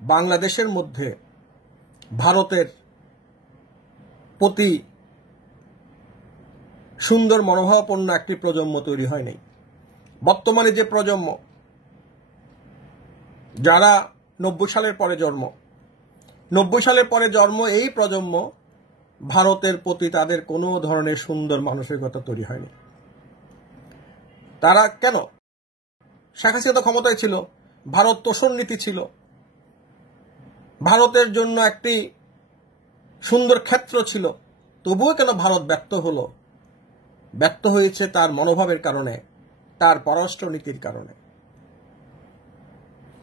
বাংলাদেশের মধ্যে ভারতের প্রতি সুন্দর মনোভাবাপন্ন একটি প্রজন্ম তৈরি হয় নাই। বর্তমানে যে প্রজন্ম, যারা 90 সালের পরে জন্ম, 90 সালের পরে জন্ম, এই প্রজন্ম ভারতের প্রতি তাদের কোনো ধরনের সুন্দর মানসিকতা তৈরি হয়নি। তারা কেন? শেখ হাসিনা তো ক্ষমতায় ছিল, ভারত তোষণ নীতি ছিল, ভারতের জন্য একটি সুন্দর ক্ষেত্র ছিল, তবুও কেন ভারত ব্যর্থ হলো? ব্যর্থ হয়েছে তার মনোভাবের কারণে, তার পররাষ্ট্র নীতির কারণে।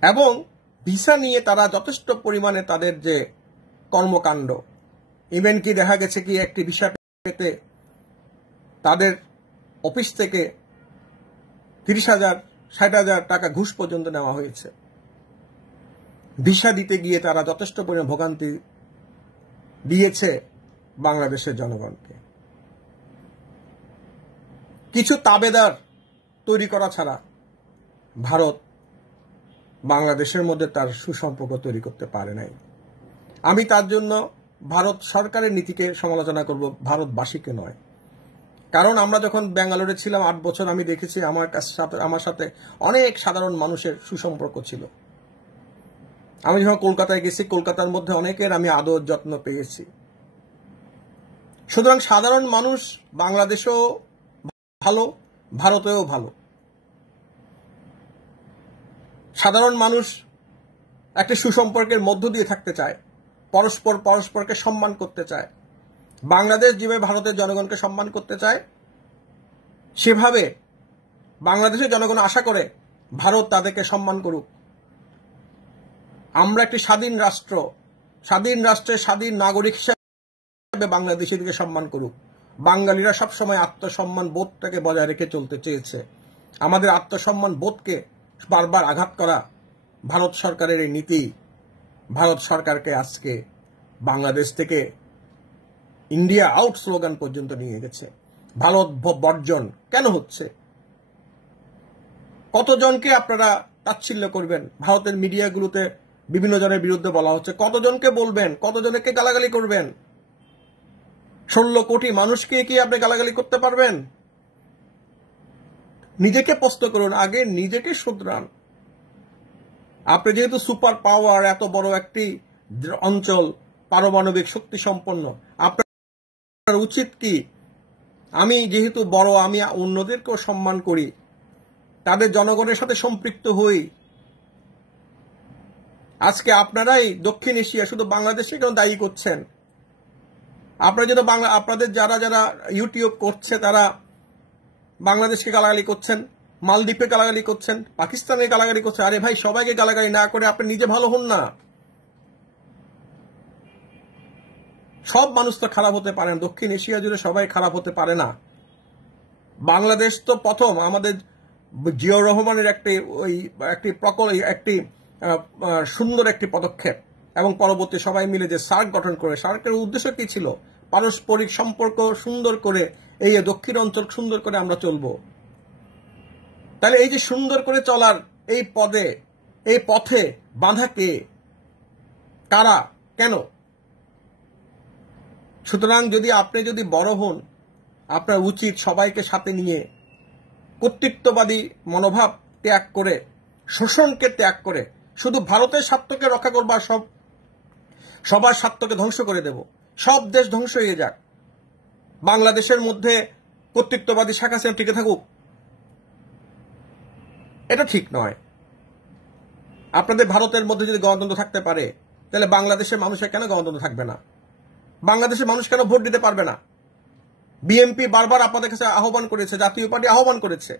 এবং ভিসা নিয়ে তারা যথেষ্ট পরিমাণে তাদের যে কর্মকাণ্ড, ইভেন কি দেখা গেছে কি একটি ভিসা পেতে তাদের অফিস থেকে 30,000 60,000 টাকা ঘুষ পর্যন্ত নেওয়া হয়েছে। ভিসা দিতে গিয়ে তারা যথেষ্ট পরিমাণ ভোগান্তি দিয়েছে বাংলাদেশের জনগণকে। কিছু তাবেদার তৈরি করা ছাড়া ভারত বাংলাদেশের মধ্যে তার সুসম্পর্ক তৈরি করতে পারে নাই। আমি তার জন্য ভারত সরকারের নীতিকে সমালোচনা করব, ভারতবাসীকে নয়। কারণ আমরা যখন ব্যাঙ্গালোরে ছিলাম 8 বছর, আমি দেখেছি আমার সাথে অনেক সাধারণ মানুষের সুসম্পর্ক ছিল। আমি যখন কলকাতায় গেছি, কলকাতার মধ্যে অনেকের আমি আদর যত্ন পেয়েছি। সুতরাং সাধারণ মানুষ বাংলাদেশেও ভালো, ভারতেও ভালো। সাধারণ মানুষ একটি সুসম্পর্কের মধ্য দিয়ে থাকতে চায়, পরস্পরকে সম্মান করতে চায়। বাংলাদেশ যেভাবে ভারতের জনগণকে সম্মান করতে চায়, সেভাবে বাংলাদেশের জনগণ আশা করে ভারত তাদেরকে সম্মান করুক। আমরা একটি স্বাধীন রাষ্ট্র, স্বাধীন রাষ্ট্রের স্বাধীন নাগরিক হিসেবে বাংলাদেশিদেরকে সম্মান করুক। বাঙালিরা সবসময় আত্মসম্মান বোধটাকে বজায় রেখে চলতে চেয়েছে। আমাদের আত্মসম্মান বোধকে বারবার আঘাত করা ভারত সরকারের এই নীতি ভারত সরকারকে আজকে বাংলাদেশ থেকে ইন্ডিয়া আউট স্লোগান পর্যন্ত নিয়ে গেছে। ভারত বর্জন কেন হচ্ছে? কতজনকে আপনারা তাচ্ছিল্য করবেন? ভারতের মিডিয়াগুলোতে বিভিন্ন জনের বিরুদ্ধে বলা হচ্ছে, কতজনকে বলবেন? কতজনকে গালাগালি করবেন? 16 কোটি মানুষকে কি আপনি গালাগালি করতে পারবেন? নিজেকে প্রশ্ন করুন, আগে নিজেকে শুধরান। আপনি যেহেতু সুপার পাওয়ার, এত বড় একটি অঞ্চল, পারমাণবিক শক্তি সম্পন্ন, আপনার উচিত কি? আমি যেহেতু বড়, আমি অন্যদেরকেও সম্মান করি, তাদের জনগণের সাথে সম্পৃক্ত হই। আজকে আপনারাই দক্ষিণ এশিয়া, শুধু বাংলাদেশে কেন দায়ী করছেন? আপনারা যদি আপনাদের যারা যারা ইউটিউব করছে তারা বাংলাদেশকে গালাগালি করছেন, মালদ্বীপে গালাগালি করছেন, পাকিস্তানে গালাগালি করছেন। আরে ভাই, সবাইকে গালাগালি না করে আপনি নিজে ভালো হন না। সব মানুষ তো খারাপ হতে পারে না, দক্ষিণ এশিয়া জুড়ে সবাই খারাপ হতে পারে না। বাংলাদেশ তো প্রথম আমাদের জিয়াউর রহমানের একটি সুন্দর একটি পদক্ষেপ, এবং পরবর্তী সবাই মিলে যে সার্ক গঠন করে, সার্কের উদ্দেশ্য কি ছিল? পারস্পরিক সম্পর্ক সুন্দর করে এই দক্ষিণ অঞ্চল সুন্দর করে আমরা চলব। তাহলে এই যে সুন্দর করে চলার এই পথে বাধা কে? কারা? কেন? সুতরাং আপনি যদি বড় হন, আপনার উচিত সবাইকে সাথে নিয়ে কর্তৃত্ববাদী মনোভাব ত্যাগ করে, শোষণকে ত্যাগ করে, শুধু ভারতের স্বার্থকে রক্ষা করবার সবার স্বার্থকে ধ্বংস করে দেব, সব দেশ ধ্বংস হয়ে যাক, বাংলাদেশের মধ্যে কর্তৃত্ববাদী শেখ হাসিনা টিকে থাকুক, এটা ঠিক নয়। আপনাদের ভারতের মধ্যে যদি গণতন্ত্র থাকতে পারে, তাহলে বাংলাদেশের মানুষের কেন গণতন্ত্র থাকবে না? বাংলাদেশের মানুষ কেন ভোট দিতে পারবে না? বিএনপি বারবার আপনাদের কাছে আহ্বান করেছে, জাতীয় পার্টি আহ্বান করেছে,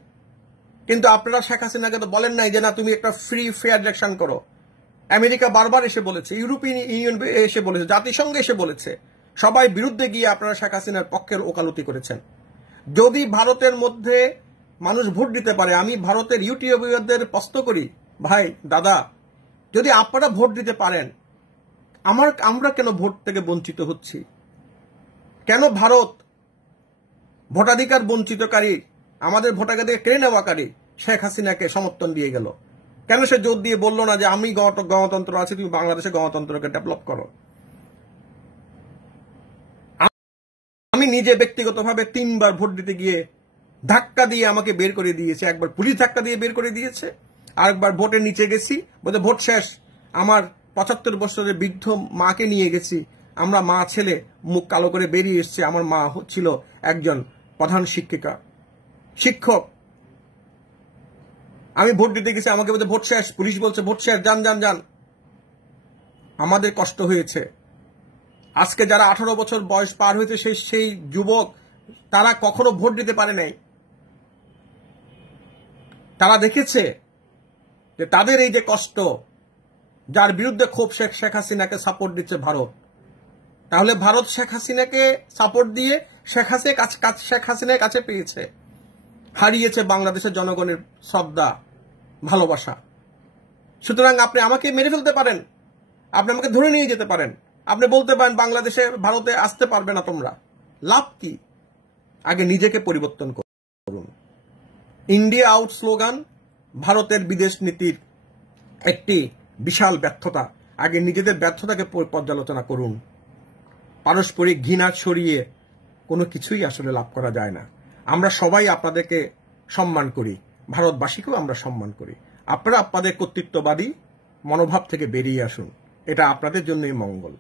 কিন্তু আপনারা শেখ হাসিনাকে তো বলেন নাই যে না, তুমি একটা ফ্রি ফেয়ার ইলেকশন করো। আমেরিকা বারবার এসে বলেছে, ইউরোপিয়ান ইউনিয়ন এসে বলেছে, জাতিসংঘ এসে বলেছে, সবাই বিরুদ্ধে গিয়ে আপনারা শেখ হাসিনার পক্ষের ওকালতি করেছেন। যদি ভারতের মধ্যে মানুষ ভোট দিতে পারে, আমি ভারতের ইউটিউবারদের প্রশ্ন করি, ভাই দাদা, যদি আপনারা ভোট দিতে পারেন, আমরা কেন ভোট থেকে বঞ্চিত হচ্ছি? কেন ভারত ভোটাধিকার বঞ্চিতকারী, আমাদের ভোটাধিকার কেড়ে নেওয়াকারী শেখ হাসিনাকে সমর্থন দিয়ে গেল? কেন সে জোর দিয়ে বলল না যে আমি গণতন্ত্র আছে, তুমি বাংলাদেশে গণতন্ত্রকে ডেভেলপ করো? আমি নিজে ব্যক্তিগতভাবে 3 বার ভোট দিতে গিয়ে ধাক্কা দিয়ে আমাকে বের করে দিয়েছে। একবার পুলিশ ধাক্কা দিয়ে বের করে দিয়েছে, আরেকবার ভোটের নিচে গেছি, বলতে ভোট শেষ, আমার 75 বছরের বৃদ্ধ মাকে নিয়ে গেছি, আমরা মা ছেলে মুখ কালো করে বেরিয়ে এসছে। আমার মা ছিল একজন প্রধান শিক্ষক। আমি ভোট দিতে গেছি, আমাকে বলতে ভোট শেষ, পুলিশ বলছে ভোট শেষ, যান যান যান। আমাদের কষ্ট হয়েছে। আজকে যারা 18 বছর বয়স পার হয়েছে সেই যুবক, তারা কখনো ভোট দিতে পারে নাই। তারা দেখেছে যে তাদের এই যে কষ্ট, যার বিরুদ্ধে ক্ষোভ, শেখ হাসিনাকে সাপোর্ট দিচ্ছে ভারত। তাহলে ভারত শেখ হাসিনাকে সাপোর্ট দিয়ে শেখ হাসিনার কাছে পেয়েছে, হারিয়েছে বাংলাদেশের জনগণের শ্রদ্ধা, ভালোবাসা। সুতরাং আপনি আমাকে মেরে ফেলতে পারেন, আপনি আমাকে ধরে নিয়ে যেতে পারেন, আপনি বলতে পারেন বাংলাদেশে ভারতে আসতে পারবে না তোমরা, লাভ কি? আগে নিজেকে পরিবর্তন করুন। ইন্ডিয়া আউট স্লোগান ভারতের বিদেশ নীতির একটি বিশাল ব্যর্থতা। আগে নিজেদের ব্যর্থতাকে পর্যালোচনা করুন। পারস্পরিক ঘৃণা ছড়িয়ে কোনো কিছুই আসলে লাভ করা যায় না। আমরা সবাই আপনাদেরকে সম্মান করি, ভারতবাসীকেও আমরা সম্মান করি। আপনারা আপনাদের কর্তৃত্ববাদী মনোভাব থেকে বেরিয়ে আসুন, এটা আপনাদের জন্যই মঙ্গল।